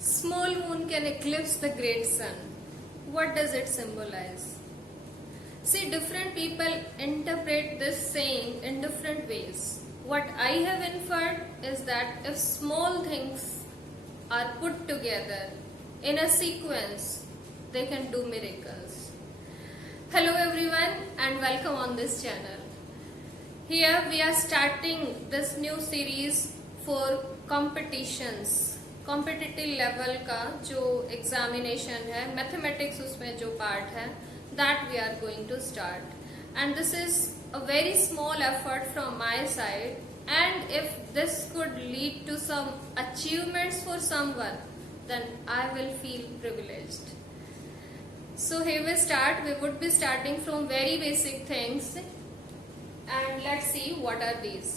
Small moon can eclipse the great sun. What does it symbolize? See, different people interpret this saying in different ways. What I have inferred is that if small things are put together in a sequence, they can do miracles. Hello everyone and welcome on this channel. Here we are starting this new series for competitions. Competitive level का जो examination है, mathematics उसमें जो part है, that we are going to start and this is a very small effort from my side and if this could lead to some achievements for someone then I will feel privileged. So here we start. We would be starting from very basic things and let's see what are these.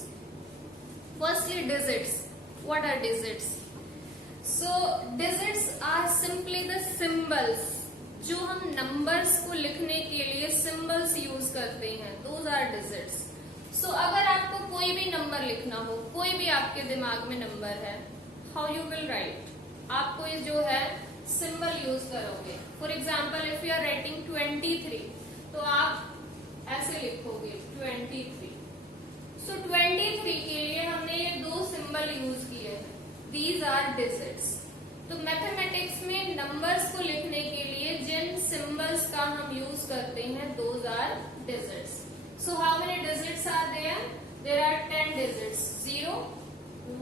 Firstly, digits. What are digits? So digits are simply the symbols जो हम numbers को लिखने के लिए symbols use करते हैं. Those are digits. So अगर आपको कोई भी number लिखना हो, कोई भी आपके दिमाग में number है, how you will write? आप कोई जो है सिंबल यूज करोगे. For example if you are writing 23 तो आप ऐसे लिखोगे 23. सो 23 के लिए हमने ये दो सिंबल यूज किए हैं. These are digits. तो मैथमेटिक्स में नंबर्स को लिखने के लिए जिन सिंबल्स का हम यूज करते हैं those are digits. So how many digits are there? There are 10 digits. 0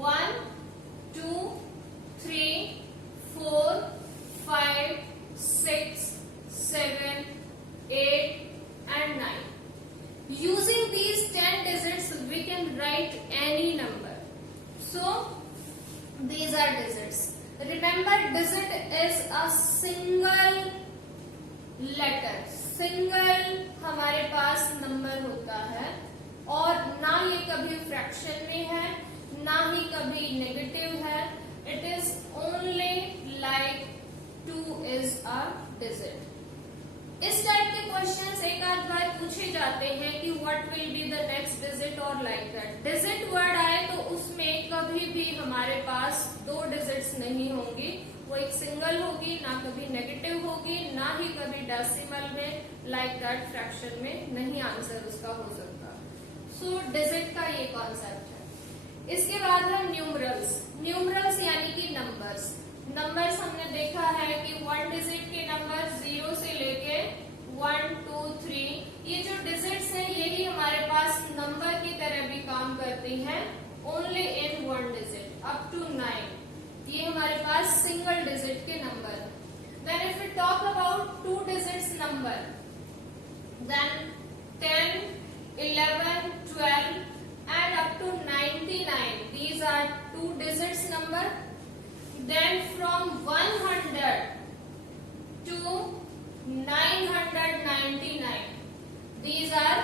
1 2 3 4 5 6 7 8 and 9. Using these 10 digits we can write any number. So these are digits. Remember, digit is a single letter. Single हमारे पास number होता है और ना ये कभी fraction में है ना ही कभी नेगेटिव है. It is only like 2 is a digit. इस टाइप के क्वेश्चंस एक आध बार पूछे जाते हैं कि what will be the next digit और लाइक दैट. डिजिट वर्ड आए तो उसमें कभी भी हमारे पास दो डिजिट्स नहीं होंगी. वो एक सिंगल होगी, ना कभी नेगेटिव होगी ना ही कभी डेसिमल में लाइक दैट फ्रैक्शन में नहीं आंसर उसका हो सकता. सो डिजिट का ये कॉन्सेप्ट है. इसके बाद है न्यूमरल्स. न्यूमरल्स यानी कि नंबर्स. नंबर्स हमने देखा है कि 1 डिजिट के नंबर 0 से लेके 1 2 3. ये जो डिजिट्स हैं यही हमारे पास नंबर की तरह भी काम करती हैं. Only in 1 digit up to 9. ये हमारे पास सिंगल डिजिट के number. Then if we talk about 2 digits number then 10 11 12 and up to 99. These are 2 digits number. Then from 100 to 999. These are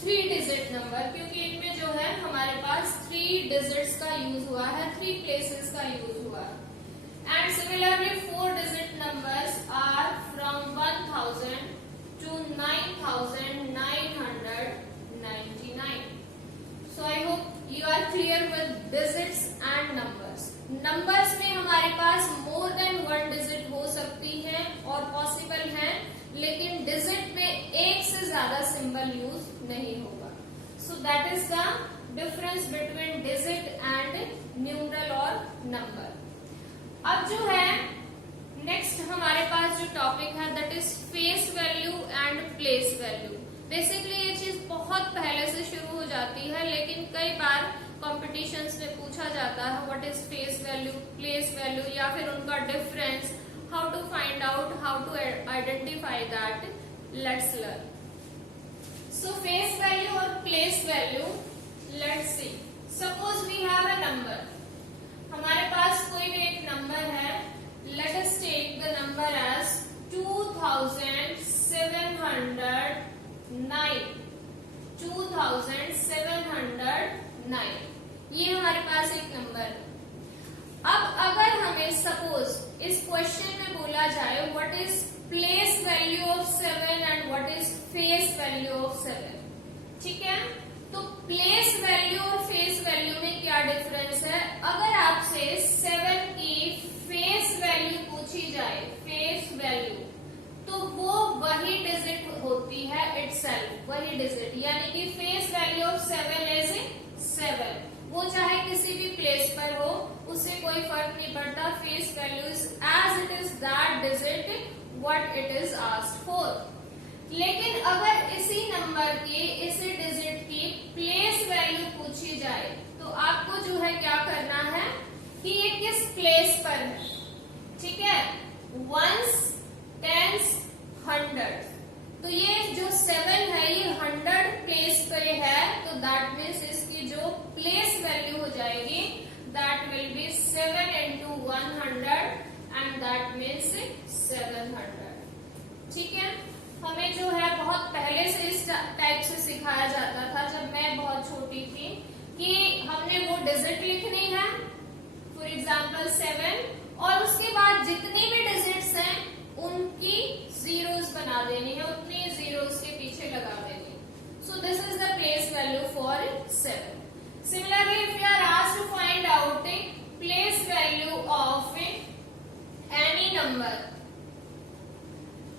3 digit number क्योंकि इनमें जो है हमारे पास 3 digits का यूज हुआ है, 3 places का यूज हुआ है. And similarly 4 digit numbers are from 1000 to 9999. So I hope you are clear with digits and numbers. Numbers में हमारे पास more than 1 digit हो सकती है और possible है, लेकिन digit में एक से ज्यादा symbol use नहीं होगा. So that is the difference between digit and numeral और number. अब जो है next हमारे पास जो topic है that is face value and place value. Basically ये चीज बहुत पहले से शुरू हो जाती है लेकिन कई बार कॉम्पिटिशन्स में पूछा जाता है what is face value, place value या फिर उनका difference, how to find out, how to identify that. Let's learn. So face value और place value, let's see. Suppose we have a number. हमारे पास कोई भी एक नंबर है. Let us take the number as 2709. ये हमारे पास एक नंबर है. अब अगर हमें सपोज इस क्वेश्चन में बोला जाए what is place value of 7 and what is face value of 7. ठीक है, तो प्लेस वैल्यू और फेस वैल्यू में क्या डिफरेंस है? अगर आपसे 7 की फेस वैल्यू कोई फर्क नहीं पड़ता, face value is as it is that digit what it is asked for. लेकिन अगर इसी नंबर के इसी डिजिट की प्लेस वैल्यू पूछी जाए तो आपको जो है क्या करना है कि ये किस प्लेस पर है, ठीक है, वंस, टेंस, हंड्रेड। तो ये जो 7 है ये 100 प्लेस पे है, तो दैट मीन्स इसकी जो प्लेस वैल्यू हो जाएगी that will be 7 into 100 and that means 700। ठीक है, हमें जो है बहुत पहले से इस टाइप से सिखाया जाता था जब मैं बहुत छोटी थी कि हमने वो डिजिट लिखनी है, फॉर एग्जाम्पल 7, और उसके बाद जितनी भी डिजिट्स हैं उनकी जीरोस बना देनी है, उतनी जीरोस के पीछे लगा देनी। So this is the place value for 7। Similarly if you are asked to find out place value of any number,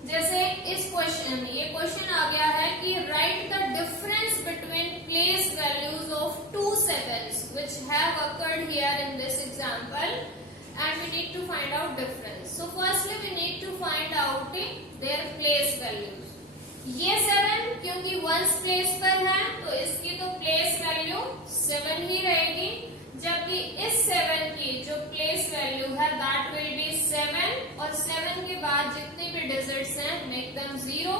जैसे इस क्वेश्चन में ये क्वेश्चन आ गया है कि right the difference between place values of 2 sevens which have occurred here in this example and we need to find out difference. So firstly we need to find out their place values. ये 7 क्योंकि ones place पर है तो इसकी तो place value 7 ही रहेगी, जबकि इस 7 की जो प्लेस वैल्यू है दैट विल बी 7 और 7 के बाद जितनी भी डिजिट्स हैं make them 0,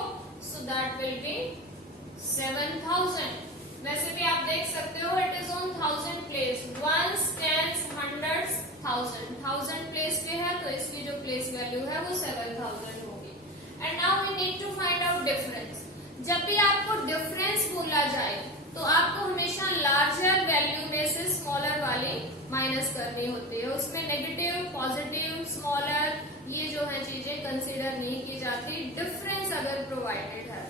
so that will be 7000। वैसे भी आप देख सकते हो it is on 1000 place, ones, tens, hundreds, 1000 place पे है तो इसकी जो प्लेस वैल्यू है वो 7000 होगी। And now we need to find out difference. जब भी आपको डिफरेंस बोला जाए तो आपको हमेशा लार्जर वैल्यू में से स्मॉलर वाली माइनस करनी होती है, उसमें नेगेटिव, पॉजिटिव, स्मॉलर ये जो है चीजें कंसीडर नहीं की जाती डिफरेंस अगर प्रोवाइडेड है।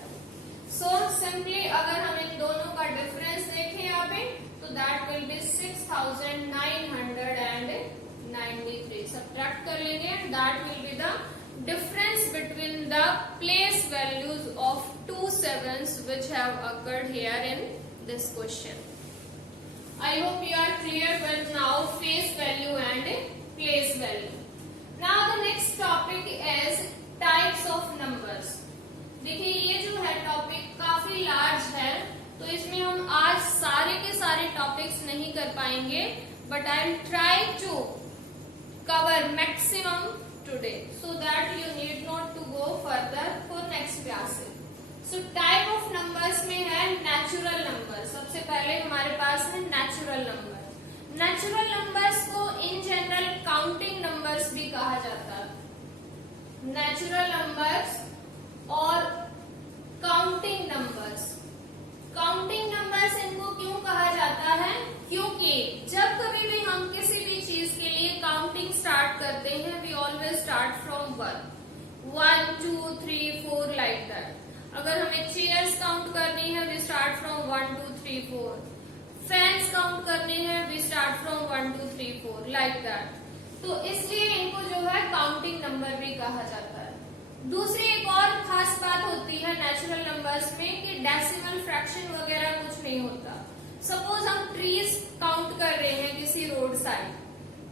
सो सिंपली अगर हम इन दोनों का डिफरेंस देखें यहाँ पे तो दैट विल बी 6993, सब्ट्रैक्ट कर लेंगे, that will be the difference between the place values of 2 sevens which have occurred here in this question. I hope you are clear with now face value and place value. Now the next topic is types of numbers. देखिए ये जो है topic काफी large है तो इसमें हम आज सारे के सारे टॉपिक्स नहीं कर पाएंगे, but I will try to cover maximum today so that you need not to go further for next classes. So type of numbers में है natural number। सबसे पहले हमारे पास है natural number। natural numbers को in general counting numbers भी कहा जाता है। natural numbers और counting numbers। काउंटिंग नंबर्स इनको क्यों कहा जाता है? क्योंकि जब कभी भी हम किसी भी चीज के लिए काउंटिंग स्टार्ट करते हैं we always start from 1 2 3 4 like that. अगर हमें चेयर्स काउंट करनी है we start from 1 2 3 4, fans count करने हैं we start from 1 2 3 4 like that. तो इसलिए इनको जो है काउंटिंग नंबर भी कहा जाता है। दूसरी एक और खास बात होती है नेचुरल नंबर्स में कि डेसिमल फ्रैक्शन वगैरह कुछ नहीं होता। सपोज हम ट्रीज काउंट कर रहे हैं किसी रोड साइड,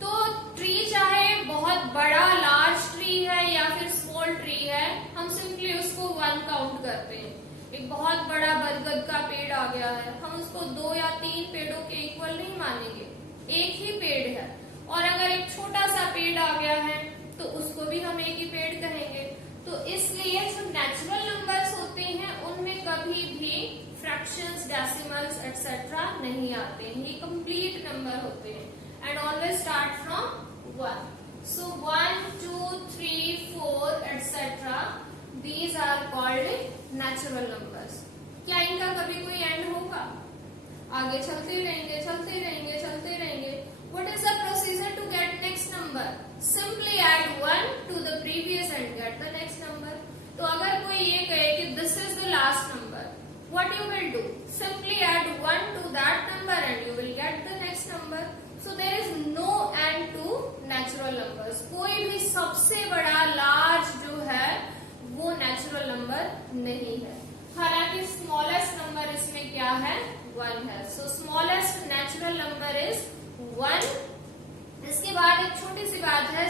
तो ट्री चाहे बहुत बड़ा लार्ज ट्री है या फिर स्मॉल ट्री है हम सिंपली उसको 1 काउंट करते हैं। एक बहुत बड़ा बरगद का पेड़ आ गया है हम उसको 2 या 3 पेड़ों के इक्वल नहीं मानेंगे, एक ही पेड़ है। और अगर एक छोटा सा पेड़ आ गया है तो उसको भी हम एक ही पेड़ कहेंगे। तो इसलिए जो नेचुरल नंबर्स होते हैं उनमें कभी भी फ्रैक्शंस, डेसिमल्स एक्सेट्रा नहीं आते हैं, ये कंप्लीट नंबर होते हैं and always start from 1। So 1 2 3 4 etcetera these are called natural numbers. क्या इनका कभी कोई एंड होगा? आगे चलते रहेंगे चलते रहेंगे चलते रहेंगे। What is the procedure to get next number? Simply add 1 to the previous and get the next number. तो अगर कोई ये कहे कि this is the last number, what you will do? Simply add 1 to that number and you will get the next number. So there is no end to natural numbers. कोई भी सबसे बड़ा large जो है वो natural number नहीं है। हालांकि smallest number इसमें क्या है? 1 है। So smallest natural number is 1। इसके बाद एक छोटी सी बात है,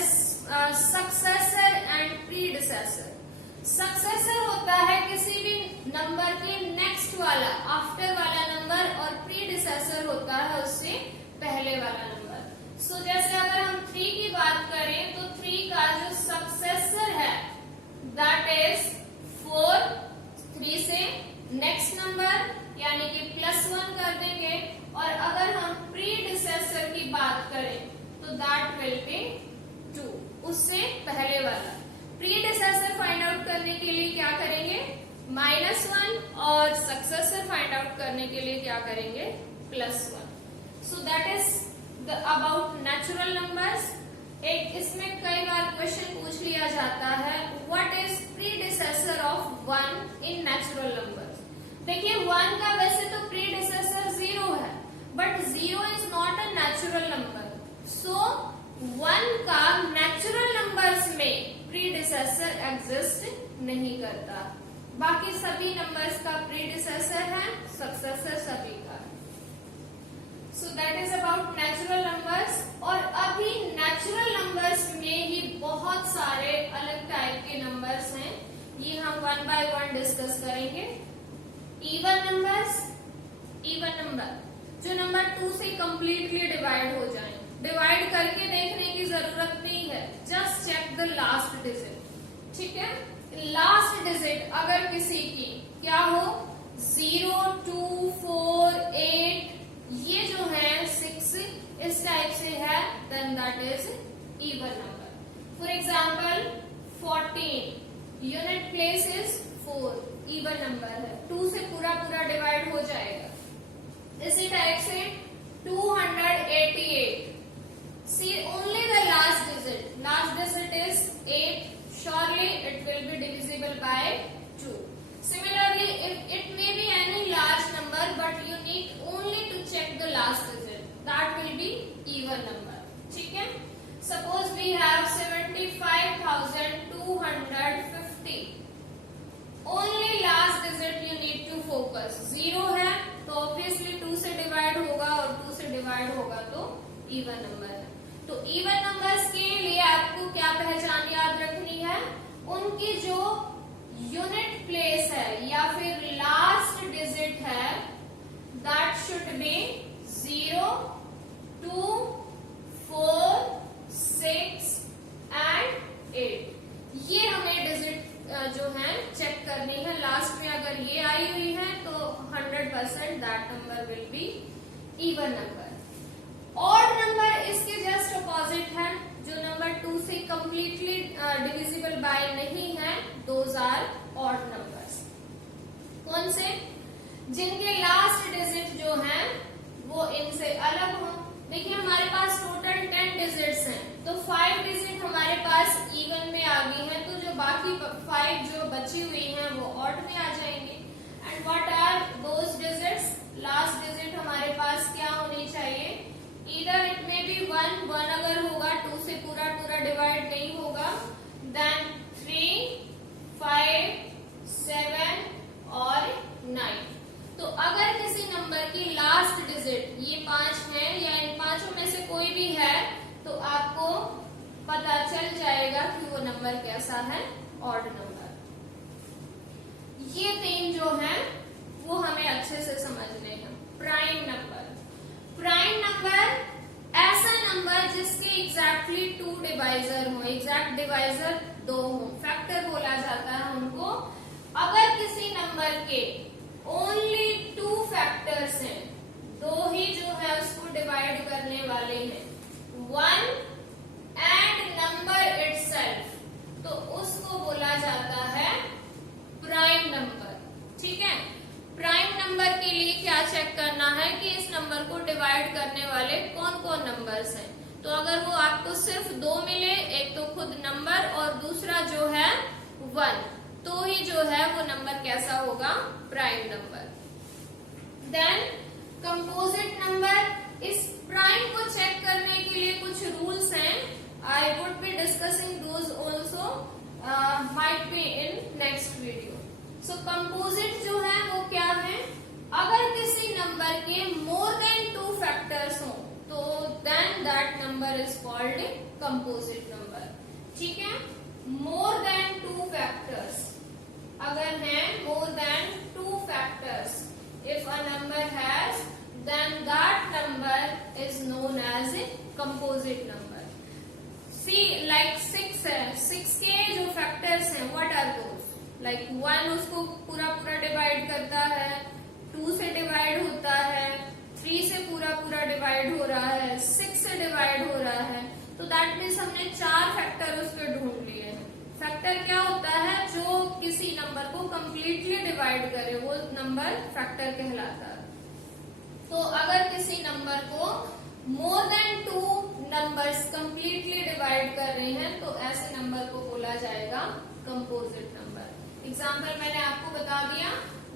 सक्सेसर एंड प्रीडिसेसर। सक्सेसर होता है किसी भी नंबर के नेक्स्ट वाला, आफ्टर वाला नंबर, और प्रीडिसेसर होता है उससे पहले वाला नंबर। सो जैसे अगर हम 3 की बात करें तो 3 का जो सक्सेसर है दैट इज 4। 3 से नेक्स्ट नंबर यानी कि +1 कर देंगे। और अगर हम प्रीडिसेसर की बात करें तो दैट विल बी 2, उससे पहले वाला। प्रीडिसेसर फाइंड आउट करने के लिए क्या करेंगे, -1, और सक्सेसर फाइंड आउट करने के लिए क्या करेंगे, +1। So that is about natural numbers. एक इसमें कई बार क्वेश्चन पूछ लिया जाता है, what is predecessor of 1 in natural numbers. देखिए 1 का वैसे तो प्रीडिसेसर 0 है, but 0 is not a natural number. So 1 का नेचुरल नंबर्स में प्रीडिसेसर एग्जिस्ट नहीं करता। बाकी सभी नंबर्स का प्रीडिसेसर है, सक्सेसर सभी का। सो that is about natural numbers. और अभी नेचुरल नंबर्स में ही बहुत सारे अलग टाइप के नंबर्स हैं, ये हम 1 बाय 1 डिस्कस करेंगे। इवन नंबर्स, इवन नंबर जो नंबर 2 से कंप्लीटली डिवाइड हो जाए। डिवाइड करके देखने की जरूरत नहीं है, just check the last digit. ठीक है, लास्ट डिजिट अगर किसी की क्या हो 0, 2, 4, 8, ये जो है 6 इस टाइप से है, then that is even number. For example 14 unit place is 4, even number है, 2 से पूरा डिवाइड हो जाएगा। इसी टाइप से 288, see only the last digit is 8, surely it will be divisible by 2. Similarly, if it may be any large number, but you need only to check the last digit, that will be even number. ठीक है, suppose we have 75,250, only last digit you need to focus, 0 है तो obviously 2 से divide होगा, और 2 से divide होगा तो इवन नंबर है। तो इवन नंबर्स के लिए आपको क्या पहचान याद रखनी है, उनकी जो यूनिट प्लेस है या फिर लास्ट डिजिट है दैट शुड बी 0, 2, 4, 6 एंड 8। ये हमें डिजिट जो है चेक करनी है। लास्ट में अगर ये आई हुई है तो 100% that number will be even number. Odd number इसके जस्ट अपोजिट है, जो नंबर 2 से कंप्लीटली डिविजिबल बाय नहीं है, दोज आर ऑड नंबर्स। कौन से, जिनके लास्ट डिजिट जो है वो इनसे अलग हो। देखिए हमारे पास टोटल 10 डिजिट्स हैं, तो 5 डिजिट हमारे पास इवन में आ गई हैं, तो जो बाकी 5 जो बची हुई हैं वो ऑड में आ जाएंगे। And what are those digits, last digit हमारे पास क्या होनी चाहिए, Either it may be 1 अगर होगा 2 से पूरा डिवाइड नहीं होगा, then 3, 5, 7 और 9। तो अगर किसी नंबर की लास्ट डिजिट ये 5 है या इन पांचों में से कोई भी है, तो आपको पता चल जाएगा कि वो नंबर कैसा है, ऑड नंबर। ये 3 जो है वो हमें अच्छे से समझने हैं। प्राइम नंबर, प्राइम नंबर ऐसा नंबर जिसके एग्जैक्टली 2 डिवाइजर हो, एग्जैक्ट डिवाइजर 2 हो, फैक्टर बोला जाता है उनको। अगर किसी नंबर के ओनली 2 फैक्टर्स हैं, 2 ही जो है उसको डिवाइड करने वाले हैं, 1 एंड नंबर इटसेल्फ, तो उसको बोला जाता है प्राइम नंबर। ठीक है, प्राइम नंबर के लिए क्या चेक करना है कि इस नंबर को डिवाइड करने वाले कौन कौन नंबर्स हैं। तो अगर वो आपको सिर्फ 2 मिले, एक तो खुद नंबर और दूसरा जो है 1, तो ही जो है वो नंबर कैसा होगा, prime number. Then composite number, इस प्राइम को चेक करने के लिए कुछ रूल्स हैं, I would be discussing those also, might be in next video. So composite जो है वो क्या है, अगर किसी नंबर के मोर देन 2 फैक्टर्स हो तो then that number number is called composite number. ठीक है, मोर देन 2 फैक्टर्स, अगर है more than 2 factors, if a number has, then that number is known as a composite number. See like 6 है, 6 के जो factors हैं व्हाट आर दोज, लाइक 1 उसको पूरा पूरा डिवाइड करता है, 2 से डिवाइड होता है, 3 से पूरा पूरा डिवाइड हो रहा है, 6 से डिवाइड हो रहा है, तो दैट मीन्स हमने 4 फैक्टर उसके ढूंढ लिए हैं। फैक्टर क्या होता है, जो किसी नंबर को कंप्लीटली डिवाइड करे वो नंबर फैक्टर कहलाता है। तो अगर किसी नंबर को मोर देन 2 नंबर्स कंप्लीटली डिवाइड कर रहे हैं तो ऐसे नंबर को बोला जाएगा कंपोजिट नंबर। एग्जाम्पल मैंने आपको बता दिया,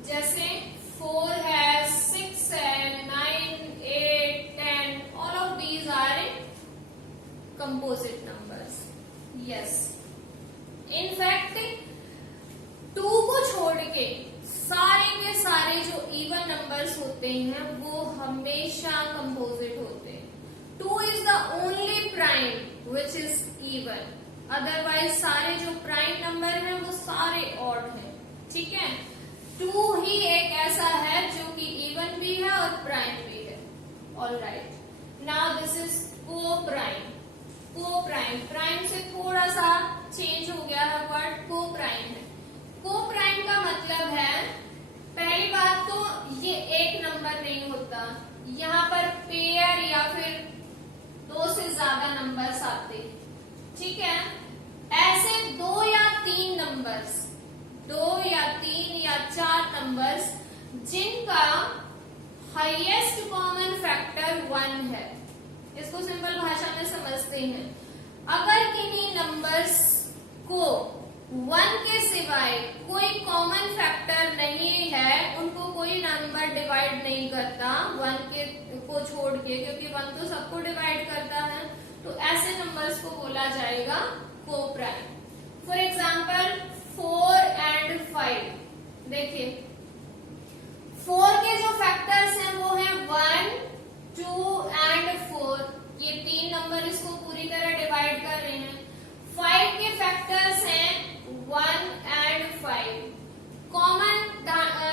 जैसे 4 है, 6 है, 9, 8, 10, all of these are composite numbers. Yes, in fact 2 को छोड़ के सारे के सारे जो इवन नंबर्स होते हैं वो हमेशा कंपोजिट होते हैं। 2 is the only prime which is even, otherwise सारे जो प्राइम नंबर हैं वो सारे ऑड हैं। ठीक है, 2 ही एक ऐसा है जो कि इवन भी है और प्राइम भी है। ऑलराइट, नाउ दिस इज को प्राइम। को प्राइम, प्राइम से थोड़ा सा चेंज हो गया है वर्ड, को प्राइम है। को प्राइम का मतलब है, पहली बात तो ये एक नंबर नहीं होता, यहाँ पर पेयर या फिर 2 से ज्यादा नंबर्स आते हैं। ठीक है, ऐसे 2 या 3 नंबर्स, 2 या 3 या 4 नंबर्स जिनका हाईएस्ट कॉमन फैक्टर 1 है, इसको सिंपल भाषा में समझते हैं। अगर किन्हीं नंबर्स को 1 के सिवाय कोई कॉमन फैक्टर नहीं है, उनको कोई नंबर डिवाइड नहीं करता 1 के को छोड़ के, क्योंकि 1 तो सबको डिवाइड करता है, तो ऐसे नंबर्स को बोला जाएगा को प्राइम। फॉर एग्जाम्पल 4 एंड 5, देखिए 4 के जो फैक्टर्स हैं वो हैं 1, 2 एंड 4, ये 3 नंबर इसको पूरी तरह डिवाइड कर रहे हैं। 5 के फैक्टर्स हैं 1 एंड 5, कॉमन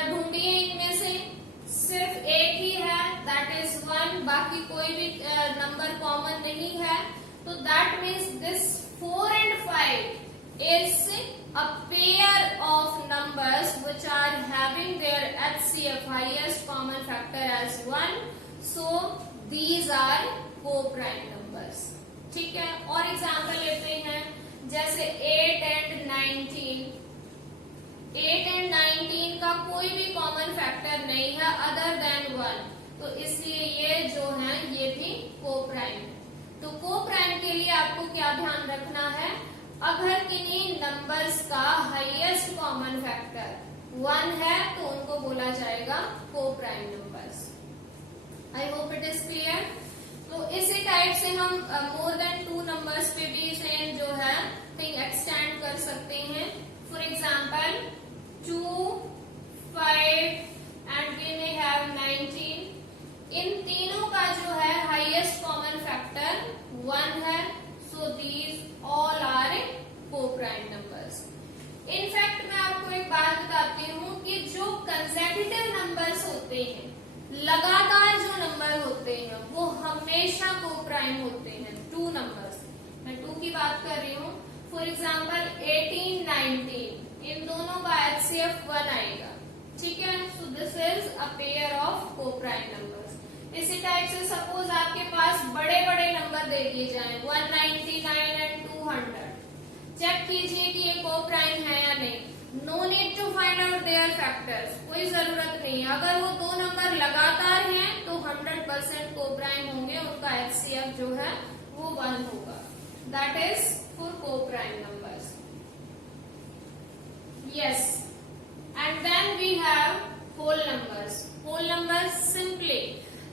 ढूंढिए इनमें से, सिर्फ एक ही है दैट इज 1, बाकी कोई भी नंबर कॉमन नहीं है, तो that means this 4 and 5 is a pair of numbers which are having their HCF, highest common factor, as 1, so these are co-prime numbers। ठीक है, और एग्जाम्पल लेते हैं, जैसे 8 and 19, 8 and 19 का कोई भी कॉमन फैक्टर नहीं है अदर देन 1, तो इसलिए ये जो है ये भी को प्राइम है। तो को प्राइम के लिए आपको क्या ध्यान रखना है, अगर किन्हीं नंबर्स का हाईएस्ट कॉमन फैक्टर 1 है तो उनको बोला जाएगा को prime numbers. I hope it is clear. तो इसी टाइप से हम मोर देन 2 नंबर्स पे भी इसे जो है थिंग एक्सटेंड कर सकते हैं। For example 2, 5 and we may have 19, इन तीनों का जो है हाईएस्ट कॉमन फैक्टर 1 है, सो दीज ऑल आर को प्राइम नंबर्स। इनफैक्ट मैं आपको एक बात बताती हूँ कि जो कंसेक्यूटिव नंबर्स होते हैं, लगातार जो नंबर होते हैं वो हमेशा को प्राइम होते हैं। 2 नंबर्स, मैं 2 की बात कर रही हूँ। फॉर एग्जाम्पल 18, 19, इन दोनों का HCF 1 आएगा। ठीक है, so this is a pair of को प्राइम नंबर्स। इसी टाइप से सपोज आपके पास बड़े बड़े नंबर दे दिए जाएं 199 एंड 200, चेक कीजिए कि ये को प्राइम है या नहीं। No need to find out their factors, कोई जरूरत नहीं है। अगर वो 2 नंबर लगातार हैं तो 100% को प्राइम होंगे, उनका HCF जो है वो 1 होगा। That is for coprime numbers. Yes, and then we have whole numbers. Whole numbers simply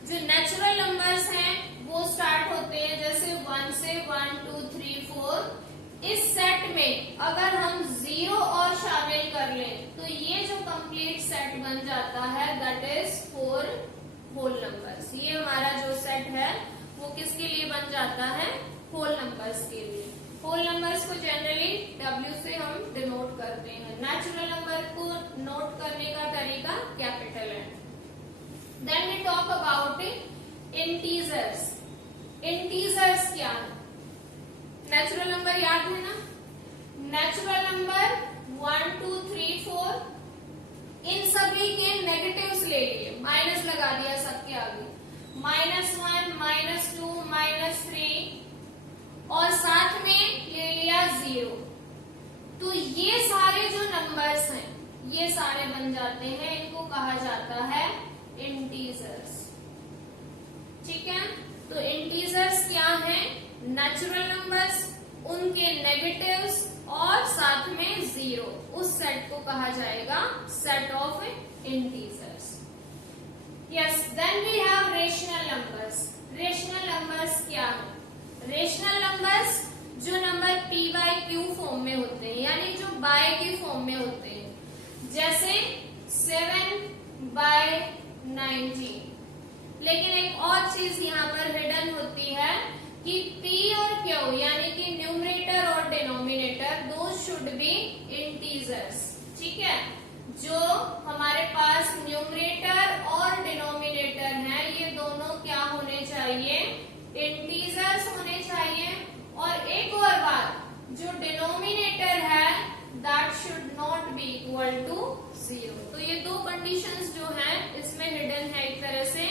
जो नेचुरल नंबर्स हैं वो स्टार्ट होते हैं जैसे 1 से 1, 2, 3, 4। इस सेट में अगर हम 0 और शामिल कर लें तो ये जो कंप्लीट सेट बन जाता है दैट इज 4 होल नंबर्स। ये हमारा जो सेट है वो किसके लिए बन जाता है? होल नंबर्स के लिए। होल नंबर्स को जनरली W से हम डिनोट करते हैं। नेचुरल नंबर को नोट करने का तरीका कैपिटल है। Then we talk about integers. Integers क्या है? नेचुरल नंबर याद है ना? नेचुरल नंबर 1 2 3 4, इन सभी के नेगेटिव्स ले लिए, माइनस लगा दिया सबके आगे, -1 -2 -3 और साथ में ले लिया 0। तो ये सारे जो नंबर्स हैं ये सारे बन जाते हैं, इनको कहा जाता है इंटीजर्स। ठीक है, तो इंटीजर्स क्या है? नेचुरल नंबर्स, उनके नेगेटिव्स और साथ में 0, उस सेट को कहा जाएगा set of integers. Yes, then we have rational numbers. Rational numbers क्या है? रेशनल नंबर्स जो number p by q form में होते हैं, यानी जो बाय के फॉर्म में होते हैं, जैसे 7 बाय 19। लेकिन एक और चीज यहाँ पर हिडन होती है कि p और q यानी कि न्यूमरेटर और डिनोमिनेटर दो शुड बी इंटीजर्स। ठीक है, जो हमारे पास न्यूमरेटर और डिनोमिनेटर है ये दोनों क्या होने चाहिए? इंटीजर्स होने चाहिए। और एक और बात, जो डिनोमिनेटर है that should not be equal to 0। तो ये दो कंडीशंस जो हैं इसमें हिडन है एक तरह से,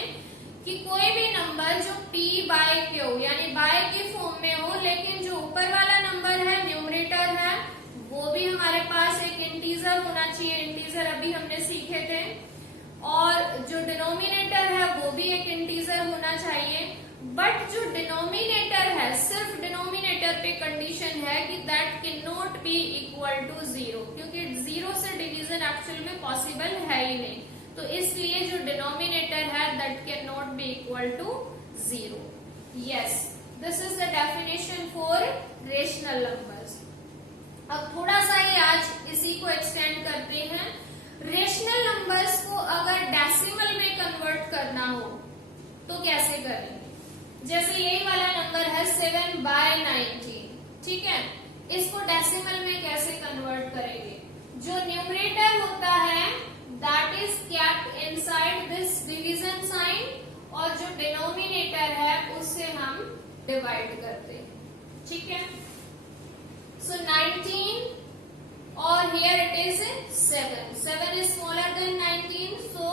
कि कोई भी नंबर जो p बाय q यानी बाय के फॉर्म में हो, लेकिन जो ऊपर वाला नंबर है न्यूमरेटर है वो भी हमारे पास एक इंटीजर होना चाहिए। इंटीजर अभी हमने सीखे थे। और जो डिनोमिनेटर है वो भी एक इंटीजर होना चाहिए। बट जो डिनोमिनेटर है, सिर्फ डिनोमिनेटर पे कंडीशन है कि that can not be equal to 0, क्योंकि 0 से डिवीजन एक्चुअल में पॉसिबल है ही नहीं। तो इसलिए जो डिनोमिनेटर है that can not be equal to 0। Yes, this is the definition for rational numbers. अब थोड़ा सा ही आज इसी को एक्सटेंड करते हैं। रेशनल नंबर्स को अगर डेसिमल में कन्वर्ट करना हो तो कैसे करेंगे? जैसे यही वाला नंबर है 7 बाय 19, ठीक है, इसको डेसिमल में कैसे कन्वर्ट करेंगे? जो न्यूमरेटर होता है that is kept inside this division sign, और जो डिनोमिनेटर है उससे हम डिवाइड करते हैं। ठीक है, सो 19 और here it is 7. 7 is smaller than 19, so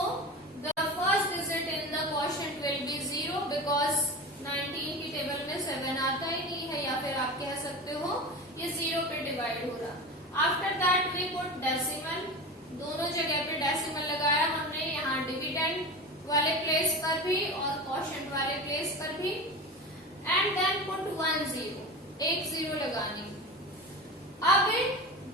the first digit in the quotient will be 0 because 19 की टेबल में 7 आता ही नहीं है, या फिर आप कह सकते हो ये 0 पे डिवाइड हो रहा। After that we put decimal, दोनों जगह पे डेसिमल लगाया हमने, यहाँ डिविडेंड वाले प्लेस पर भी और क्वोशिएंट वाले प्लेस पर भी, एंड देन पुट 1 0, एक 0 लगानी। अब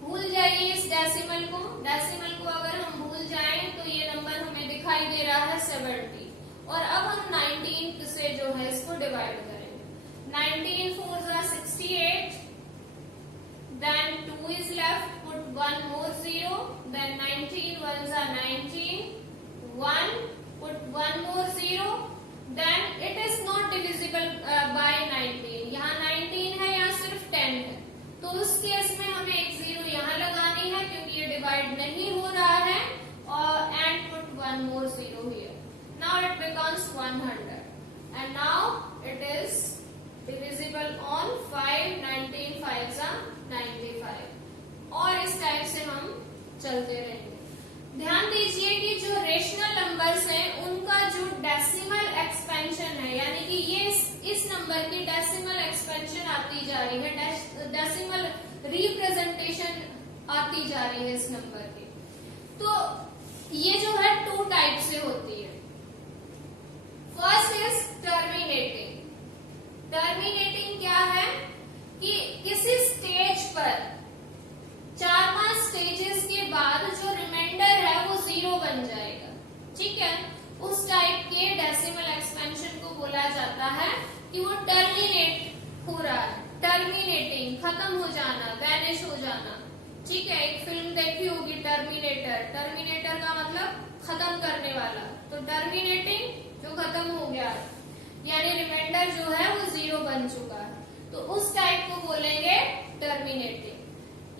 भूल जाइए इस डेसिमल को। डेसिमल को अगर हम भूल जाएं तो ये नंबर हमें दिखाई दे रहा है 70, और अब हम 19 से जो है इसको डिवाइड करेंगे। 19 4 are 68, then 2 is left, put 1 more 0, then 19 1s are 19, 1, put 1 more 0, then it is not divisible by 19। यहाँ 19 है, यहाँ सिर्फ 10 है, तो उस केस में हमें एक 0 यहाँ लगानी है क्योंकि ये डिवाइड नहीं हो रहा है, और and put 1 more 0 here। Now it becomes 100, and now it is divisible on 5, 19 5s are 95, और इस टाइप से हम चलते रहेंगे। ध्यान दीजिए कि जो रेशनल नंबर्स हैं उनका जो डेसिमल एक्सपेंशन है, यानी कि ये इस नंबर की डेसिमल एक्सपेंशन आती जा रही है, डेसिमल रिप्रेजेंटेशन आती जा रही है इस नंबर की। तो ये जो है 2 टाइप से होती है। First is terminating. टर्मिनेटिंग क्या है कि किसी स्टेज पर 4-5 स्टेजेस के बाद जो रिमाइंडर है वो 0 बन जाएगा। ठीक है, उस टाइप के डेसिमल एक्सपेंशन को बोला जाता है कि वो टर्मिनेट हो रहा है। टर्मिनेटिंग, खत्म हो जाना, वैनिश हो जाना। ठीक है, एक फिल्म देखी होगी टर्मिनेटर। टर्मिनेटर का मतलब खत्म करने वाला, तो टर्मिनेटिंग जो खत्म हो गया। यानी रिमाइंडर जो है वो 0 बन चुका है, तो उस टाइप को बोलेंगे टर्मिनेटिंग।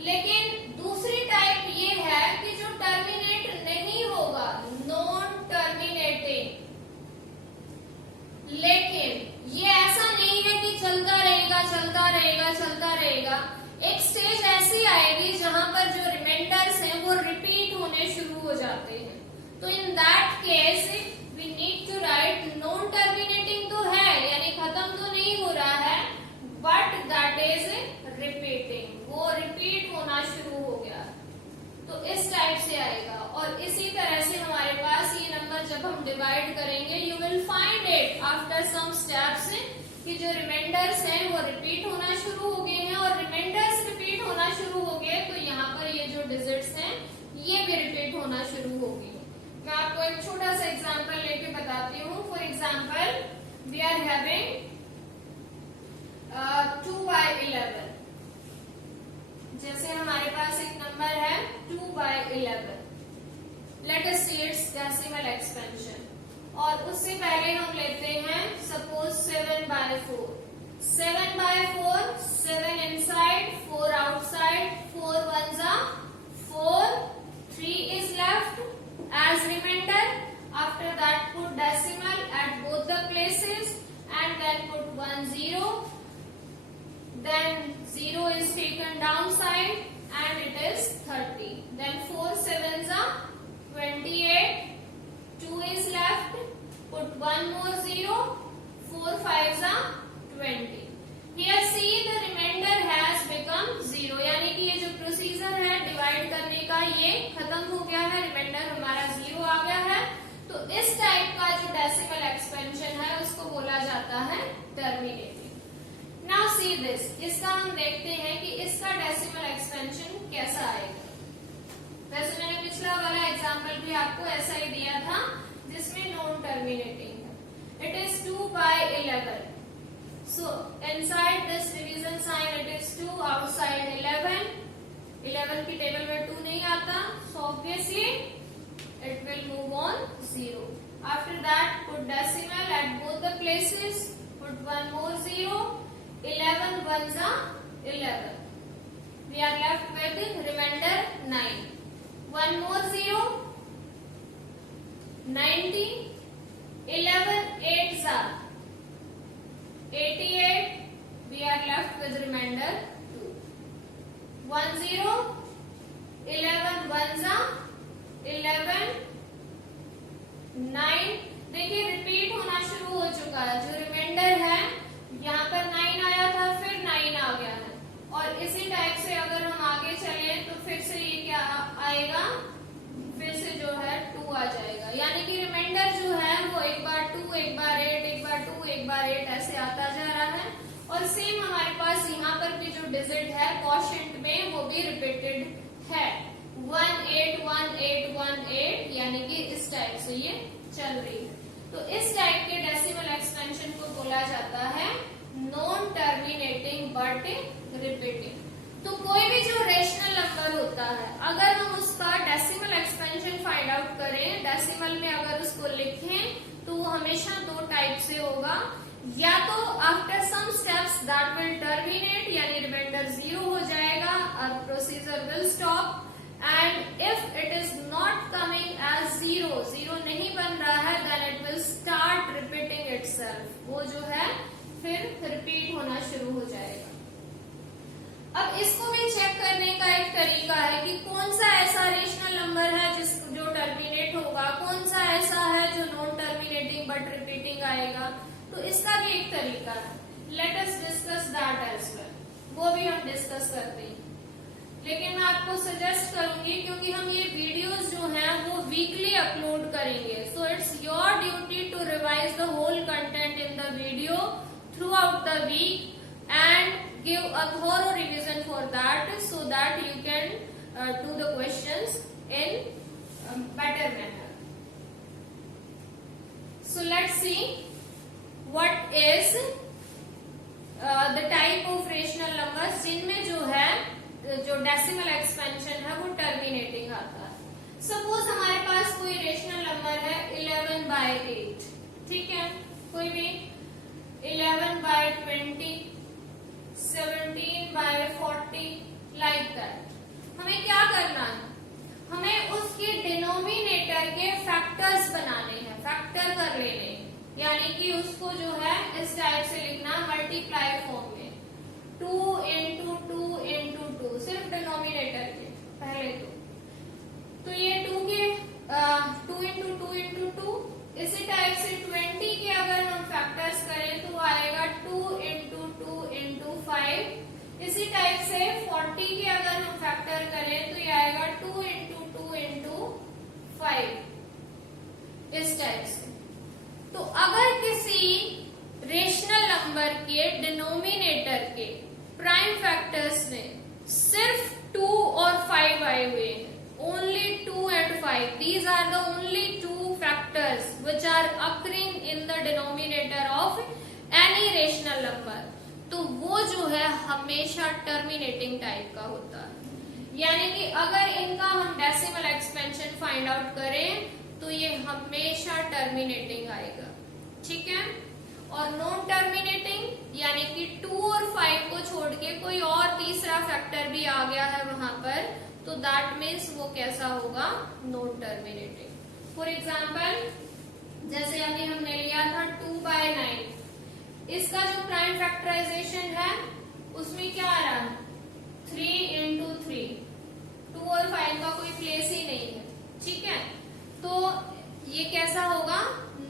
लेकिन दूसरी टाइप ये है कि जो टर्मिनेट नहीं होगा, नॉन टर्मिनेटिंग। लेकिन ये ऐसा नहीं है कि चलता रहेगा चलता रहेगा चलता रहेगा। एक स्टेज ऐसी आएगी जहां पर जो रिमाइंडर्स हैं वो रिपीट होने शुरू हो जाते हैं, तो in that case we need to write non terminating तो है, यानी खत्म तो नहीं हो रहा है, बट दैट इज रिपीटिंग, वो रिपीट होना शुरू हो गया, तो इस टाइप से आएगा। और इसी तरह से हमारे पास ये नंबर जब हम डिवाइड करेंगे, you will find it after some steps कि जो रिमाइंडर्स हैं वो रिपीट होना शुरू हो गए हैं, और रिमाइंडर्स रिपीट होना शुरू हो गए तो यहाँ पर ये जो डिजिट्स हैं ये भी रिपीट होना शुरू हो गई। मैं आपको एक छोटा सा एग्जांपल लेके बताती हूँ। For example we are having 2/11। जैसे हमारे पास एक नंबर है 2/11, let us see its decimal expansion, और उससे पहले हम लेते हैं suppose 7/4। 7/4, 7 inside, 4 outside, 4 ones are 4, 3 is left as remainder. After that put decimal at both the places and then put 1 0. Then 0 is taken downside and it is 30. Then 4 sevens are 28. 2 is left. Put 1 more 0. 4 fives are 20. Here see the remainder has become 0. यानी कि ये जो procedure है divide करने का ये खत्म हो गया है, रिमाइंडर हमारा 0 आ गया है। तो इस टाइप का जो डेसिमल एक्सपेंशन है उसको बोला जाता है टर्मिनेटिंग। नाउ सी दिस, इसका हम देखते हैं कि इसका डेसिमल एक्सपेंशन कैसा आएगा। वैसे मैंने पिछला वाला एग्जांपल भी आपको ऐसा ही दिया था जिसमें नॉन टर्मिनेटिंग है। It is 2/11, so inside this division sign it is 2, outside 11। 11 की टेबल में 2 नहीं आता, so obviously it will move on 0. After that put decimal at both the places, put 1 more 0, 11 ones are 11, we are left with remainder 9, 1 more 0, 90, 11 8s are 88, we are left with remainder 2, 1 0, 11 ones are 11, 9। देखिए repeat होना शुरू हो चुका है, जो reminder है यहाँ पर 9 आया था, फिर 9 आ गया है, और इसी टाइप से अगर हम आगे चले तो फिर से ये क्या आएगा, फिर से जो है 2 आ जाएगा। यानी कि रिमाइंडर जो है वो एक बार 2, एक बार 8, एक बार 2, एक बार 8 ऐसे आता जा रहा है। और सेम हमारे पास यहाँ पर भी जो डिजिट है क्वोशिएंट में वो भी रिपीटेड है, 1 8 1 8 1 8, यानी कि इस टाइप से ये चल रही है। तो इस टाइप के डेसिमल एक्सपेंशन को बोला जाता है नॉन टर्मिनेटिंग बट रिपीटिंग। तो कोई भी जो रेशनल नंबर होता है, अगर हम उसका डेसिमल एक्सपेंशन फाइंड आउट करें, डेसिमल में अगर उसको लिखें तो वो हमेशा 2 टाइप से होगा, या तो after some steps that will terminate, यानी रिमाइंडर 0 हो जाएगा और procedure will stop, and if it is not coming as 0, 0 नहीं बन रहा है, then it will start repeating itself, वो जो है फिर रिपीट होना शुरू हो जाएगा। अब इसको भी चेक करने का एक तरीका है कि कौन सा ऐसा रेशनल नंबर है जो टर्मिनेट होगा, कौन सा ऐसा है जो नॉन टर्मिनेटिंग बट रिपीटिंग आएगा। तो इसका भी एक तरीका है, let us discuss that as well, वो भी हम डिस्कस करते हैं। लेकिन मैं आपको सजेस्ट करूंगी, क्योंकि हम ये वीडियोस जो हैं वो वीकली अपलोड करेंगे, so it's your duty to revise the whole content in the video throughout the week and give a thorough revision for that, so that you can do the questions in better manner. So let's see what is the type of rational numbers जिनमें जो है जो decimal expansion है वो terminating आता है। Suppose हमारे पास कोई रेशनल नंबर है 11/8, ठीक है, कोई भी 11 by 20, 17 by 40, लाइक दैट। हमें क्या करना है, हमें उसके डिनोमिनेटर के फैक्टर्स बनाने हैं, फैक्टर कर लेने हैं, यानी कि उसको जो है इस टाइप से लिखना मल्टीप्लाई फॉर्म में, 2 इंटू 2 इंटू 2, सिर्फ डिनोमिनेटर के पहले तो ये 2 के 2 इंटू 2 इंटू 2, इसी टाइप से 20 के अगर हम फैक्टर्स करें तो आएगा 2 इंटू 2 इंटू 5। इसी टाइप से 40 के अगर हम फैक्टर करें तो ये आएगा 2 इंटू 2 इंटू 5, इस टाइप से। तो अगर किसी रेशनल नंबर के डिनोमिनेटर के प्राइम फैक्टर्स में सिर्फ 2 और 5 आए हुए हैं, only 2 and 5, these are the only two factors which are occurring in the denominator of any rational number, तो वो जो है हमेशा टर्मिनेटिंग टाइप का होता है। यानी कि अगर इनका हम डेसिमल एक्सपेंशन फाइंड आउट करें तो ये हमेशा टर्मिनेटिंग आएगा, ठीक है। और नॉन टर्मिनेटिंग यानी कि 2 और 5 को छोड़ के कोई और तीसरा फैक्टर भी आ गया है वहां पर, तो दैट मीन्स वो कैसा होगा, नॉन टर्मिनेटिंग। फॉर एग्जाम्पल जैसे अभी हमने लिया था 2 by 9, इसका जो प्राइम फैक्टराइजेशन है उसमें क्या आ रहा है, 3 इंटू 3, 2 और 5 का कोई प्लेस ही नहीं है, ठीक है। तो ये कैसा होगा,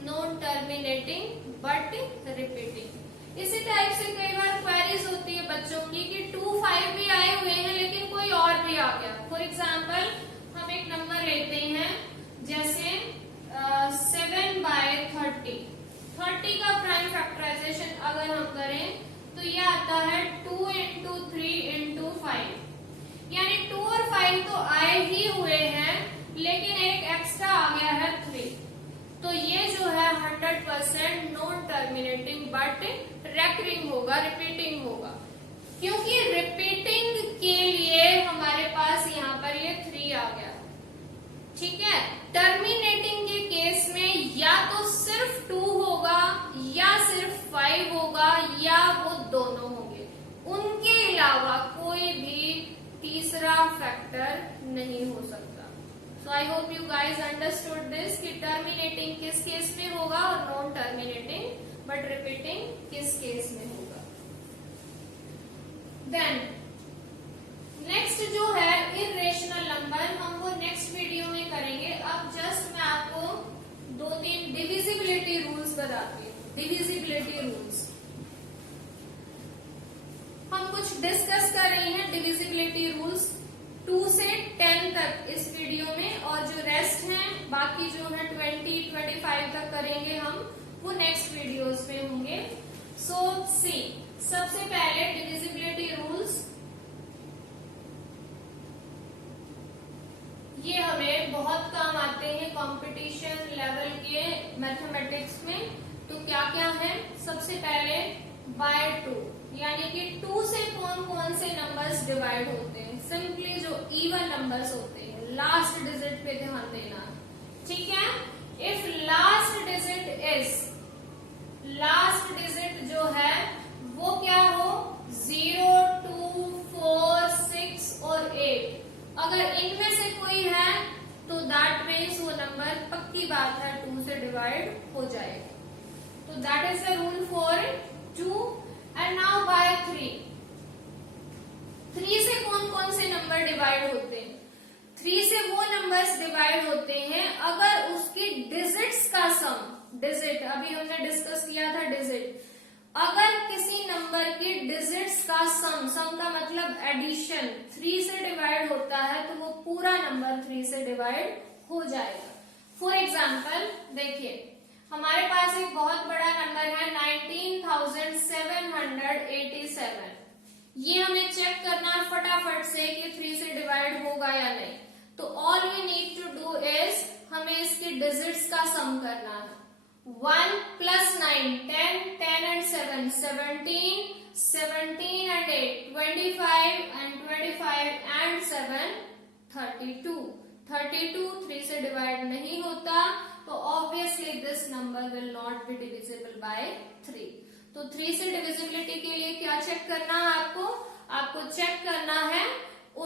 नॉन टर्मिनेटिंग बट रिपीटिंग। इसी टाइप से कई बार क्वेरीज होती है बच्चों की कि 2, 5 भी आए हुए हैं लेकिन कोई और भी आ गया। फॉर एग्जाम्पल हम एक नंबर लेते हैं जैसे 7 by 30, 30 का प्राइम फैक्टराइजेशन अगर हम करें तो ये आता है 2 इंटू 3 इंटू 5, यानी 2 और 5 तो आए ही हुए हैं लेकिन एक एक्स्ट्रा आ गया है 3, तो ये जो है 100% नॉन टर्मिनेटिंग बट रेकरिंग होगा, रिपीटिंग होगा, क्योंकि रिपीटिंग के लिए हमारे पास यहाँ पर ये 3 आ गया, ठीक है। टर्मिनेटिंग के केस में या तो सिर्फ 2 होगा या सिर्फ 5 होगा या वो दोनों होंगे, उनके अलावा कोई भी तीसरा फैक्टर नहीं हो सकता। So I hope you guys understood this कि टर्मिनेटिंग किस केस में होगा और नॉन टर्मिनेटिंग बट रिपीटिंग किस केस में होगा। देन नेक्स्ट जो है इर्रेशनल नंबर, हम वो नेक्स्ट वीडियो में करेंगे। अब जस्ट मैं आपको 2-3 डिविजिबिलिटी रूल्स बताती हूँ। डिविजिबिलिटी रूल्स हम कुछ डिस्कस कर रहे हैं, डिविजिबिलिटी रूल्स 2 से 10 तक इस वीडियो में, और जो रेस्ट हैं बाकी जो है 20-25 तक करेंगे हम, वो नेक्स्ट वीडियोस में होंगे। सो सी, सबसे पहले डिविजिबिलिटी रूल्स, ये हमें बहुत काम आते हैं कंपटीशन लेवल के मैथमेटिक्स में। तो क्या क्या है, सबसे पहले बाय 2, यानी कि 2 से कौन कौन से नंबर्स डिवाइड होते हैं, सिंपली जो इवन नंबर्स होते हैं, लास्ट डिजिट पे ध्यान देना, ठीक है। इफ लास्ट डिजिट जो है वो क्या हो, 0, 2, 4, 6 और 8, अगर इनमें से कोई है तो दैट मीन्स वो नंबर पक्की बात है 2 से डिवाइड हो जाएगा। तो that is the rule for 2। And now by 3, 3 से कौन कौन से नंबर डिवाइड होते हैं, 3 से वो नंबर्स डिवाइड होते हैं अगर उसकी डिजिट्स का सम, डिजिट अभी हमने डिस्कस किया था डिजिट, अगर किसी नंबर की डिजिट्स का सम का मतलब एडिशन 3 से डिवाइड होता है तो वो पूरा नंबर 3 से डिवाइड हो जाएगा। फॉर एग्जाम्पल देखिए, हमारे पास एक बहुत बड़ा नंबर है 19,787, ये हमें चेक करना है फटाफट से कि 3 से डिवाइड होगा या नहीं। तो all we need to do is, हमें इसकी डिजिट्स का सम करना है। 1 plus 9, 10, 10 and 7, 17, 17 and 8, 25 and 25 and 7, 32, 32 3 से डिवाइड नहीं होता, तो obviously this number will not be divisible by 3। तो 3 से डिविजिबिलिटी के लिए क्या चेक करना है आपको चेक करना है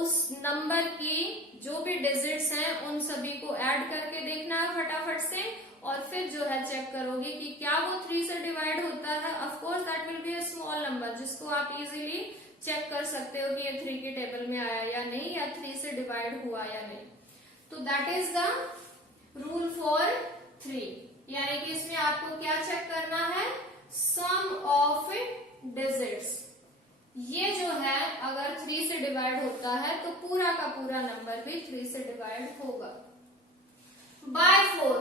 उस नंबर की जो भी डिजिट्स हैं उन सभी को ऐड करके देखना है फटाफट से, और फिर जो है चेक करोगे कि क्या वो 3 से डिवाइड होता है। Of course that will be a small number जिसको आप इजीली चेक कर सकते हो कि ये 3 के टेबल में आया या नहीं, या 3 से डिवाइड हुआ या नहीं। तो that is the rule for 3, यानी कि इसमें आपको क्या चेक करना है, सम ऑफ डिजिट्स। ये जो है अगर 3 से डिवाइड होता है तो पूरा का पूरा नंबर भी 3 से डिवाइड होगा। बाय 4,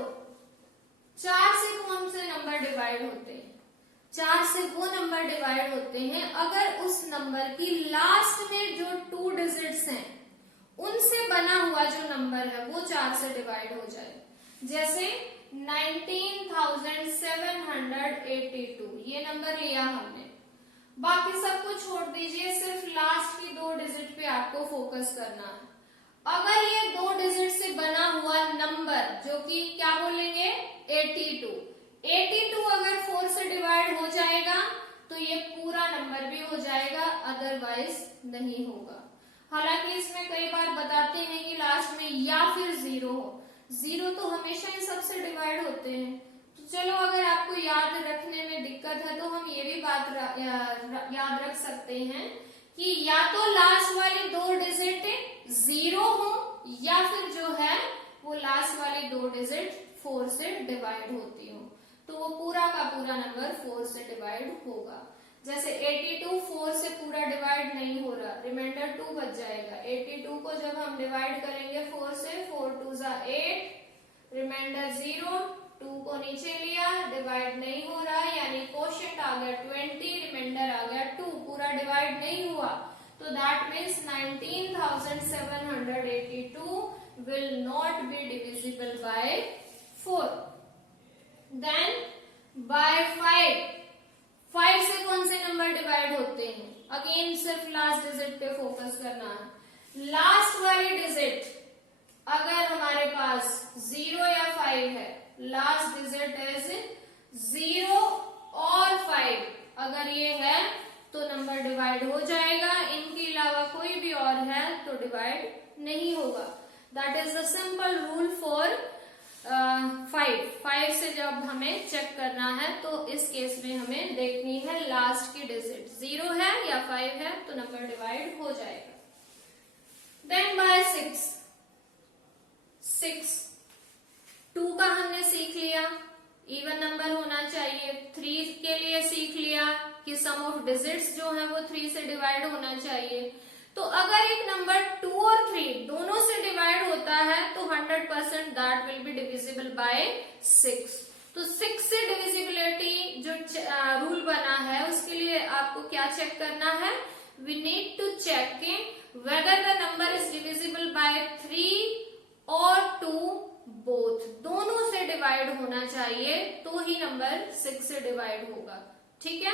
4 से कौन से नंबर डिवाइड होते हैं, 4 से वो नंबर डिवाइड होते हैं अगर उस नंबर की लास्ट में जो 2 डिजिट्स हैं उनसे बना हुआ जो नंबर है वो 4 से डिवाइड हो जाए। जैसे 19,782 ये नंबर लिया हमने, बाकी सब कुछ छोड़ दीजिए, सिर्फ लास्ट की 2 डिजिट पे आपको फोकस करना है। अगर ये 2 डिजिट से बना हुआ नंबर जो कि क्या बोलेंगे 82 अगर 4 से डिवाइड हो जाएगा तो ये पूरा नंबर भी हो जाएगा, अदरवाइज नहीं होगा। हालांकि इसमें कई बार बताते हैं कि लास्ट में या फिर 0 हो, 0 तो हमेशा ही सबसे डिवाइड होते हैं। तो चलो अगर आपको याद रखने में दिक्कत है तो हम ये भी बात याद रख सकते हैं कि या तो लास्ट वाली 2 डिजिट 0 हो या फिर जो है वो लास्ट वाली 2 डिजिट 4 से डिवाइड होती हो, तो वो पूरा का पूरा नंबर 4 से डिवाइड होगा। जैसे 82 4 से पूरा डिवाइड नहीं हो रहा, रिमाइंडर 2 बच जाएगा। 82 को जब हम डिवाइड करेंगे 4 से, 4 2 8, रिमाइंडर 0, 2 को नीचे लिया, डिवाइड नहीं हो रहा, यानी क्वोशिएंट आ गया 20, रिमाइंडर आ गया 2, पूरा डिवाइड नहीं हुआ। तो that means 19,782 will not be divisible by 4. Then by 5 से कौन से नंबर डिवाइड होते हैं, अगेन सिर्फ लास्ट डिजिट पे फोकस करना है। लास्ट वाली डिजिट अगर हमारे पास 0 या 5 है, लास्ट डिजिट इज 0 और 5, अगर ये है तो नंबर डिवाइड हो जाएगा, इनके अलावा कोई भी और है तो डिवाइड नहीं होगा। That is the simple rule for 5 से जब हमें चेक करना है तो इस केस में हमें देखनी है लास्ट की डिजिट 0 है या 5 है तो नंबर डिवाइड हो जाएगा। देन बाय 6, 2 का हमने सीख लिया, इवन नंबर होना चाहिए। 3 के लिए सीख लिया कि सम ऑफ डिजिट्स जो है वो 3 से डिवाइड होना चाहिए। तो अगर एक नंबर 2 और 3 दोनों से डिवाइड होता है तो 100% that will be divisible by 6। तो 6 से डिविजिबिलिटी जो रूल बना है उसके लिए आपको क्या चेक करना है, we need to check whether the number is divisible by 3 और 2 बोथ, दोनों से डिवाइड होना चाहिए तो ही नंबर 6 से डिवाइड होगा। ठीक है,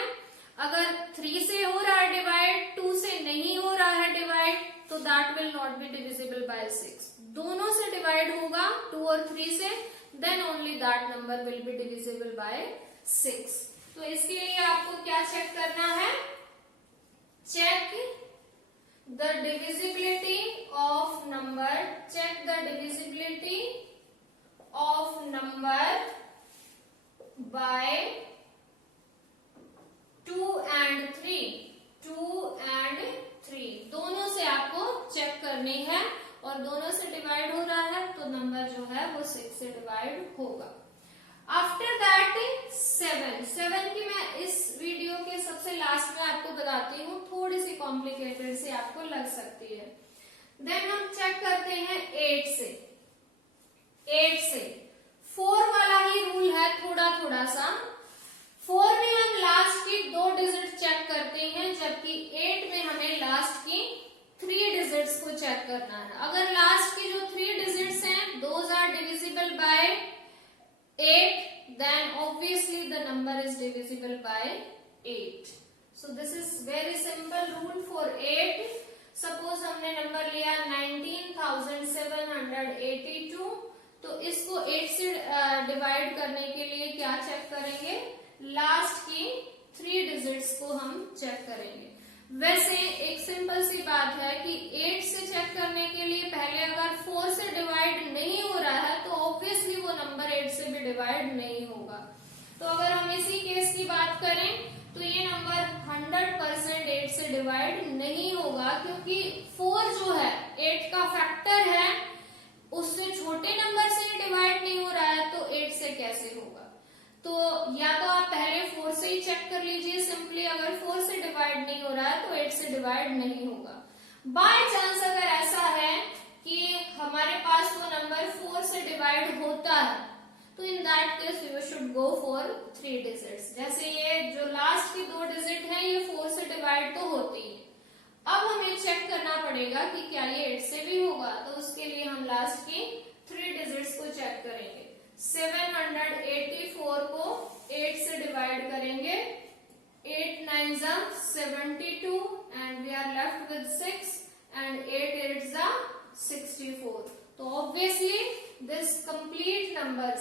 अगर 3 से हो रहा है डिवाइड, 2 से नहीं हो रहा है डिवाइड, तो that will not be divisible by 6। दोनों से डिवाइड होगा 2 और 3 से, then only that number will be divisible by 6। तो इसके लिए आपको क्या चेक करना है, check the divisibility of number, check the divisibility of number by 2 and 3, 2 and 3 दोनों से आपको चेक करनी है, और दोनों से डिवाइड हो रहा है तो नंबर जो है वो 6 से डिवाइड होगा। आफ्टर दैट 7 की मैं इस वीडियो के सबसे लास्ट में आपको बताती हूँ, थोड़ी सी कॉम्प्लिकेटेड से आपको लग सकती है। देन हम चेक करते हैं 8 से 4 वाला ही रूल है, थोड़ा सा। 4 में हम लास्ट की 2 डिजिट चेक करते हैं, जबकि 8 में हमें लास्ट की 3 डिजिट्स को चेक करना है। अगर लास्ट की जो 3 डिजिट्स हैं those are divisible by 8, then obviously the number is divisible by 8. So this is very simple rule for 8. Suppose हमने नंबर लिया 19,782, तो इसको 8 से डिवाइड करने के लिए क्या चेक करेंगे, लास्ट की 3 डिजिट्स को हम चेक करेंगे। वैसे एक सिंपल सी बात है कि 8 से चेक करने के लिए पहले अगर 4 से डिवाइड नहीं हो रहा है तो ऑब्वियसली वो नंबर 8 से भी डिवाइड नहीं होगा। तो अगर हम इसी केस की बात करें तो ये नंबर 100% 8 से डिवाइड नहीं होगा, क्योंकि 4 जो है 8 का फैक्टर है, उससे छोटे नंबर से डिवाइड नहीं हो रहा है, तो 8 से कैसे होगा। तो या तो आप पहले 4 से ही चेक कर लीजिए सिंपली, अगर 4 से डिवाइड नहीं हो रहा है तो 8 से डिवाइड नहीं होगा। बाय चांस अगर ऐसा है कि हमारे पास वो नंबर 4 से डिवाइड होता है, तो in that case you should go for 3 digits. जैसे ये जो लास्ट की 2 डिजिट है ये 4 से डिवाइड तो होती है, अब हमें चेक करना पड़ेगा कि क्या ये 8 से भी होगा। तो उसके लिए हम लास्ट की 3 डिजिट्स को चेक करेंगे। 784 को 8 से डिवाइड करेंगे, 8 9 जा 72 and we are left with 6 and 8 8 जा 64। तो obviously this complete number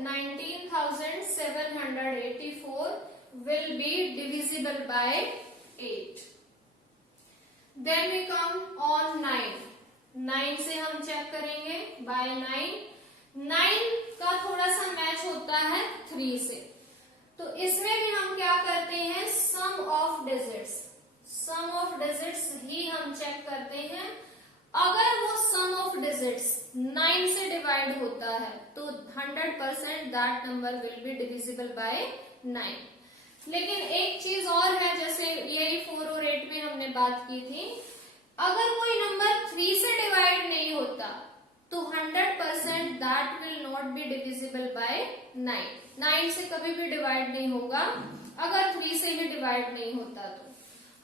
19,784 will be divisible by 8। Then we come on 9। 9 से हम चेक करेंगे बाय 9। 9 का थोड़ा सा मैच होता है 3 से, तो इसमें भी हम क्या करते हैं, sum of digits. Sum of digits ही हम चेक करते हैं। अगर वो सम ऑफ डिजिट्स 9 से डिवाइड होता है तो 100% that number will be divisible by 9। लेकिन एक चीज और है, जैसे यही 4 और 8 में हमने बात की थी, अगर कोई नंबर 3 से डिवाइड नहीं होता तो 100% that will not be divisible by 9। 9 से कभी भी डिवाइड नहीं होगा अगर 3 से भी डिवाइड नहीं होता तो।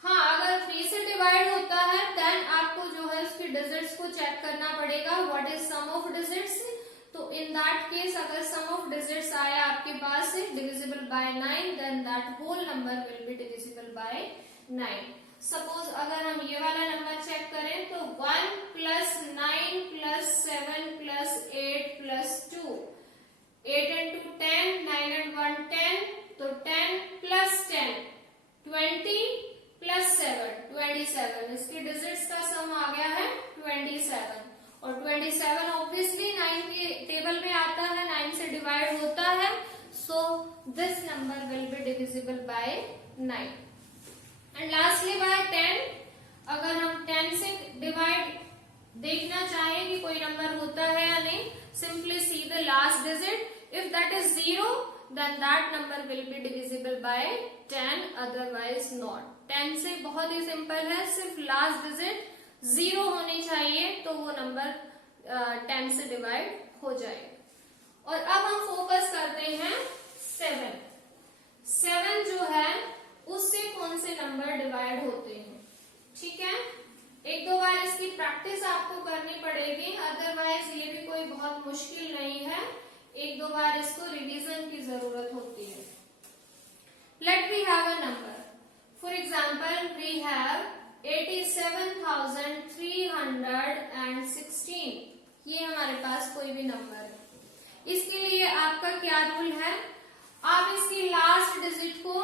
हाँ, अगर 3 से डिवाइड होता है देन आपको जो है उसकी डिजिट्स को चेक करना पड़ेगा, what is sum of digits. तो इन दैट केस अगर सम ऑफ डिजिट्स आया आपके पास divisible by 9, then that whole number will be divisible by 9। Suppose अगर हम ये वाला नंबर चेक करें तो 1 plus 9 plus 7 plus 8 plus 2, 8 and 2 10, 9 and 1 10, तो 10 प्लस 10 20 प्लस 7 27। इसकी डिजिट्स का सम आ गया है 27, और 27 ऑब्वियसली 9 के टेबल में आता है, 9 से डिवाइड होता है, so this number will be divisible by 9। And lastly by 10, अगर हम 10 से डिवाइड देखना चाहें कि कोई नंबर होता है या नहीं, simply see the last digit, if that is 0 then that number will be divisible by 10, otherwise not। 10 से बहुत ही सिंपल है, सिर्फ लास्ट डिजिट 0 होनी चाहिए तो वो नंबर 10 से डिवाइड हो जाएगा। और अब हम फोकस करते हैं 7। 7 जो है उससे कौन से नंबर डिवाइड होते हैं, ठीक है। एक दो बार इसकी प्रैक्टिस आपको करनी पड़ेगी, अदरवाइज ये भी कोई बहुत मुश्किल नहीं है, एक दो बार इसको रिवीजन की जरूरत होती है। Let we have a number, for example we have 87,316। ये हमारे पास कोई भी नंबर है। इसके लिए आपका क्या रूल है, आप इसकी लास्ट डिजिट को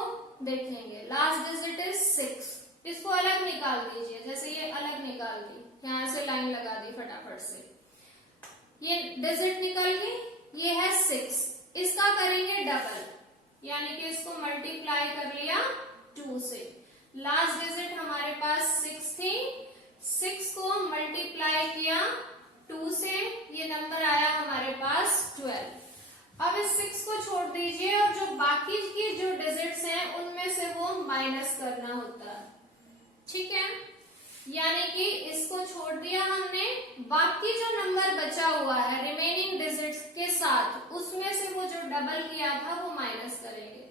देखेंगे, लास्ट डिजिट इज 6, इसको अलग निकाल दीजिए, जैसे ये अलग निकाल दी, यहां से लाइन लगा दी फटाफट से, ये डिजिट निकल गई, ये है 6, इसका करेंगे डबल, यानी कि इसको मल्टीप्लाई कर लिया 2 से। लास्ट डिजिट हमारे पास 6 थी, 6 को मल्टीप्लाई किया 2 से, ये नंबर आया हमारे पास 12। अब इस 6 को छोड़ दीजिए और जो बाकी की जो डिजिट्स हैं उनमें से वो माइनस करना होता है, ठीक है। यानी कि इसको छोड़ दिया हमने, बाकी जो नंबर बचा हुआ है रिमेनिंग डिजिट्स के साथ, उसमें से वो जो डबल किया था वो माइनस करेंगे।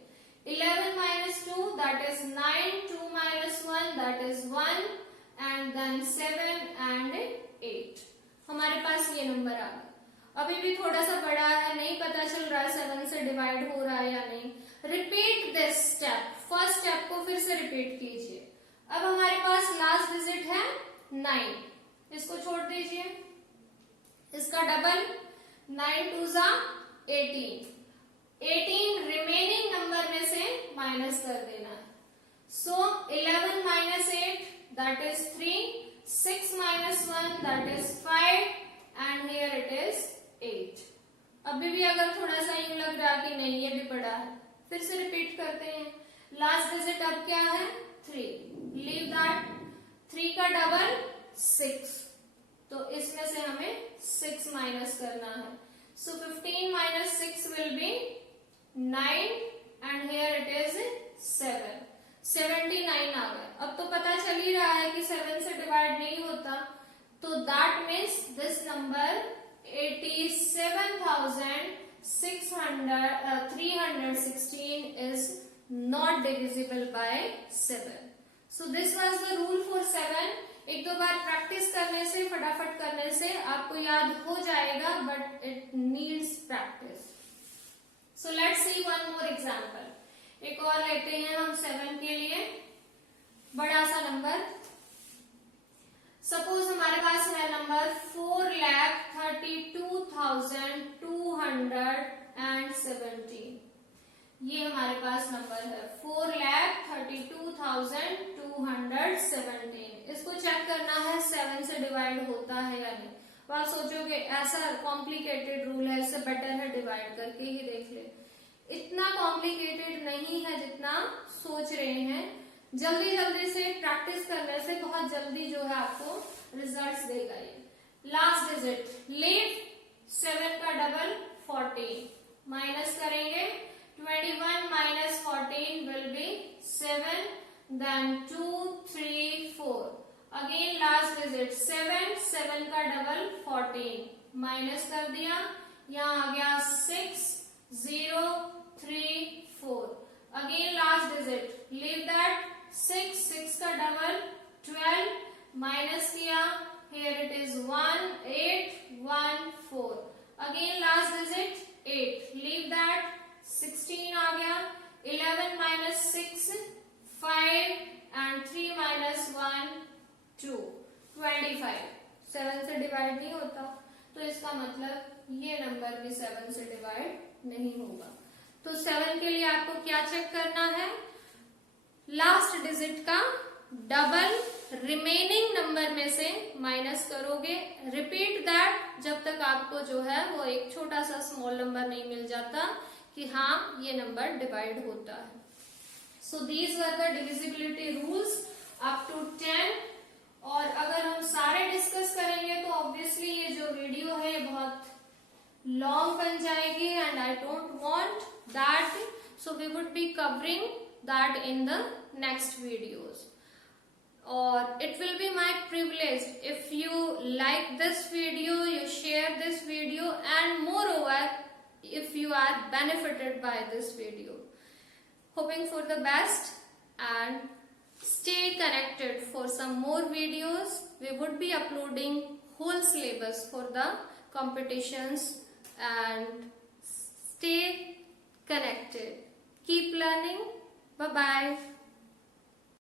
11 minus 2 that is 9, 2 minus 1 that is 1, and then 7 and 8। हमारे पास ये नंबर आ गया। अभी भी थोड़ा सा बड़ा है, नहीं पता चल रहा है 7 से डिवाइड हो रहा है या नहीं। Repeat this step, first step को फिर से रिपीट कीजिए। अब हमारे पास लास्ट डिजिट है 9, इसको छोड़ दीजिए, इसका डबल 9 2 जा 18, 18 रिमेनिंग नंबर में से माइनस कर देना है. सो 11 minus 8 that is 3, 6 minus 1 that is 5 and here it is 8. अभी भी अगर थोड़ा सा यूं लग रहा कि नहीं ये भी पड़ा है, फिर से रिपीट करते हैं. लास्ट डिजिट अब क्या है? 3. Leave that. 3 का डबल 6, तो इसमें से हमें 6 माइनस करना है. सो 15 minus 6 will be 9 and here it is 7. 79 आ गया. अब तो पता चल ही रहा है कि 7 से डिवाइड नहीं होता, तो that means this number 316 is not divisible by 7. So this was the rule for 7. एक दो बार प्रैक्टिस करने से, फटाफट करने से आपको याद हो जाएगा, but it needs practice. So let's see one more example. एक और लेते हैं हम 7 के लिए बड़ा सा नंबर. सपोज हमारे पास है नंबर 4,32,217. ये हमारे पास नंबर है 4,32,217. इसको चेक करना है 7 से डिवाइड होता है या नहीं. तो आप सोचोगे ऐसा कॉम्प्लिकेटेड रूल है, इससे बेटर है डिवाइड करके ही देख ले. इतना कॉम्प्लिकेटेड नहीं है जितना सोच रहे हैं. जल्दी जल्दी से प्रैक्टिस करने से बहुत जल्दी जो है आपको रिजल्ट्स देगा ये. Last digit leave. 7 का डबल 14. माइनस करेंगे. 21 minus 14 will be 7. Then 2, 3, 4. Again last digit 7. 7 का डबल 14. माइनस कर दिया. यहाँ आ गया 6, 0, 3, 4. Again last digit. Leave that. 6. 6 का डबल 12. माइनस किया. Here it is 1, 8, 1, 4. Again last digit 8. Leave that. 16 आ गया. 11 minus 6 5 and 3 minus 1 2 25. 7 से डिवाइड नहीं होता, तो इसका मतलब ये नंबर भी 7 से डिवाइड नहीं होगा. तो 7 के लिए आपको क्या चेक करना है? लास्ट डिजिट का डबल रिमेनिंग नंबर में से माइनस करोगे. रिपीट दैट जब तक आपको जो है वो एक छोटा सा स्मॉल नंबर नहीं मिल जाता कि हाँ ये नंबर डिवाइड होता है. So these were the divisibility rules up to 10. और अगर हम सारे डिस्कस करेंगे तो ऑब्वियसली ये जो वीडियो है बहुत लॉन्ग बन जाएगी and I don't want that. So we would be covering that in the next videos. और it will be my privilege if you like this video, you share this video, and moreover if you are benefited by this video. Hoping for the best and stay connected for some more videos. We would be uploading whole syllabus for the competitions, and stay connected. Keep learning. Bye bye.